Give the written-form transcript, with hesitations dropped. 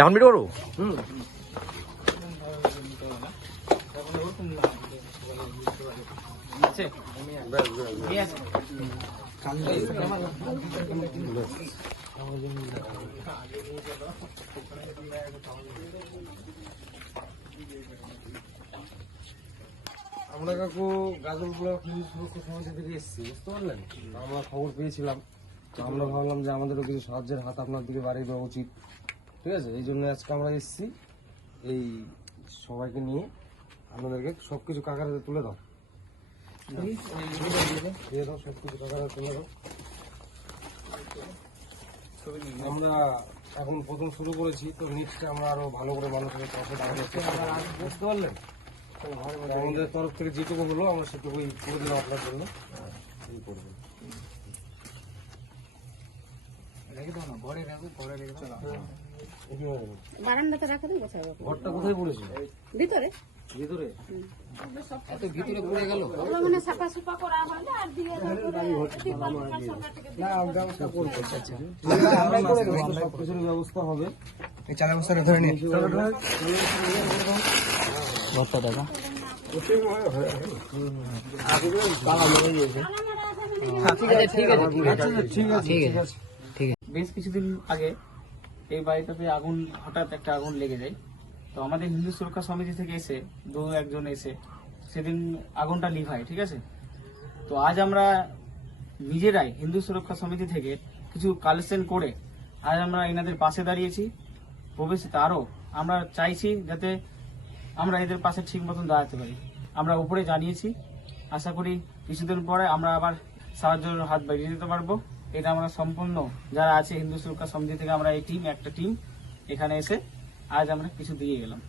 এখন ভিডিও করবো। আমরা কাকু গাজল ব্লক সুরক্ষা সমিতি থেকে এসেছি, বুঝতে পারলেন? আমরা খবর পেয়েছিলাম, তো আমরা ভাবলাম যে আমাদেরও কিছু সাহায্যের হাত আপনার দিকে বাড়িয়ে দেওয়া উচিত। ঠিক আছে, এই জন্য আজকে আমরা এসেছি। এই সবাইকে নিয়ে আপনাদেরকে সবকিছু কাকারে তুলে দাও, দিয়ে দাও, সবকিছু কাকারে তুলে দাও। আমরা এখন প্রথম শুরু করেছি, তো নেক্সটে আমরা আরো ভালো করে মানুষের পাশে দাঁড়ানোর চেষ্টা করব, বুঝতে পারলেন? আমাদের তরফ থেকে যেটুকু হলো আমরা সেটুকুই করে দিলাম আপনার জন্য। এই করবেন, বারান্দাতে রাখো তো গোছাবো। ঘরটা কোথায় পড়েছে? ভিতরে ভিতরে? এত ভিতরে পড়ে গেল, মানে সাফা সুফা করা হলে আর দিয়ে সবকিছুর ব্যবস্থা হবে। ঘরটা দেখা বেশ কিছুদিন আগে এই বাড়িটাতে আগুন, হঠাৎ একটা আগুন লেগে যায়। তো আমাদের হিন্দু সুরক্ষা সমিতি থেকে এসে একজন এসে সেদিন আগুনটা লিভায়, ঠিক আছে। তো আজ আমরা নিজেরাই হিন্দু সুরক্ষা সমিতি থেকে কিছু কালেকশন করে আজ আমরা এনাদের পাশে দাঁড়িয়েছি। ভবিষ্যতে আরও আমরা চাইছি যাতে আমরা এদের পাশে ঠিক মতন দাঁড়াতে পারি। আমরা উপরে জানিয়েছি, আশা করি কিছুদিন পরে আমরা আবার সাহায্যের হাত বাড়িয়ে দিতে পারবো। এটা আমরা সম্পূর্ণ যারা আছে হিন্দু সুরক্ষা সমিতি থেকে আমরা এই টিম, একটা টিম এখানে এসে আজ আমরা কিছু দিয়ে গেলাম।